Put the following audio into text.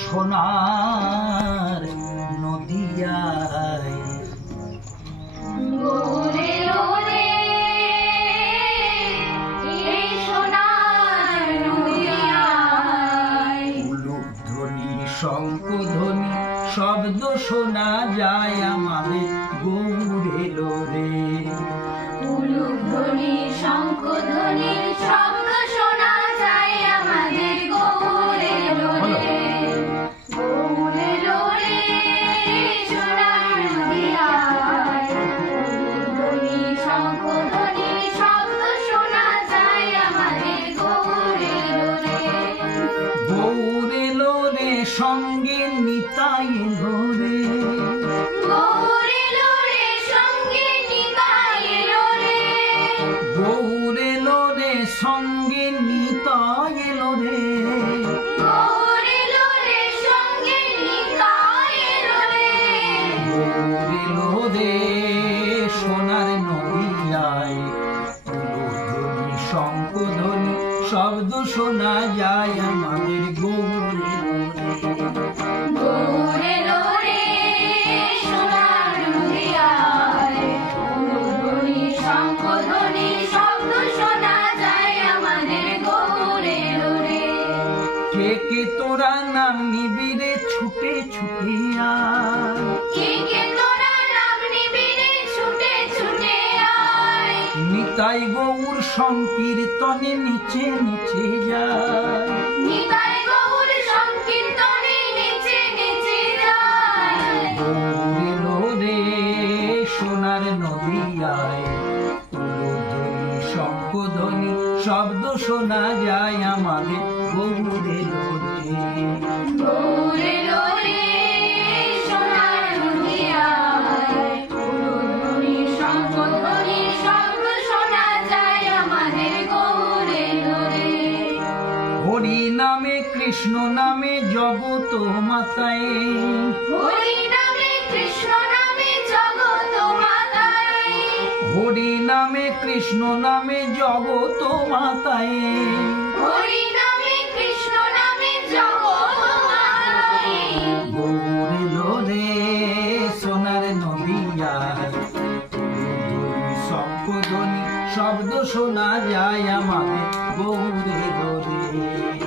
সোনার নদিয়ায় উলুধ্বনি শঙ্খধ্বনি শব্দ শোনা যায় আমাদের গৌর এলো রে। উলুধ্বনি শঙ্খধ্বনির শব্দ শোনা যায় আমাদের গৌর এলো রে। গৌর এলো রে সোনার নদিয়ায়। উলুধ্বনি শঙ্খধ্বনির শব্দ শোনা যায় আমাদের গৌর এলো রে। গৌর এলো রে সঙ্গে নিতাই এলো রে। গৌর এলো রে সঙ্গে নিতাই এলো রে। গৌর এলো রে সঙ্গে নিতাই এলো রে। গৌর এলো রে সঙ্গে নিতাই এলো রে। গৌর এলো রে সোনার নদিয়ায়। উলুধ্বনি শঙ্খধ্বনি শব্দ শোনা যায় আমাদের গৌর এলো রে। গৌর এলো রে সোনার নদিয়ায়। উলুধ্বনি শঙ্খধ্বনি শব্দ শোনা যায় আমাদের গৌর এলো রে। কে কে তোরা নাম নিবি রে ছুটে ছুটে আয়। কে কে তোরা নাম নিবি রে ছুটে ছুটে আয়। নিতাই গৌর সংকীর্তনে নিচে নিচে যায়। নিতাই গৌর সংকীর্তনে নিচে নিচে যায়। গৌর এলো রে সোনার নদিয়ায়। উলুধ্বনি শঙ্খধ্বনি শব্দ শোনা যায় আমাদের গৌর এলো রে। গৌর এলো রে সোনার নদিয়ায়। উলুধ্বনি শঙ্খধ্বনি শব্দ শোনা যায় আমাদের গৌর এলো রে। হরি নামে কৃষ্ণ নামে জগত মাতায়। হরি নামে কৃষ্ণ নামে জগৎ মাতায়। হরি নামে কৃষ্ণ নামে জগত মাতায়। হরি নামে কৃষ্ণ নামে জগৎ মাতায়। গৌর এলো রে সোনার নদিয়ায়। উলুধ্বনি শঙ্খধ্বনি শব্দ শোনা যায় আমাদের গৌর এলো রে।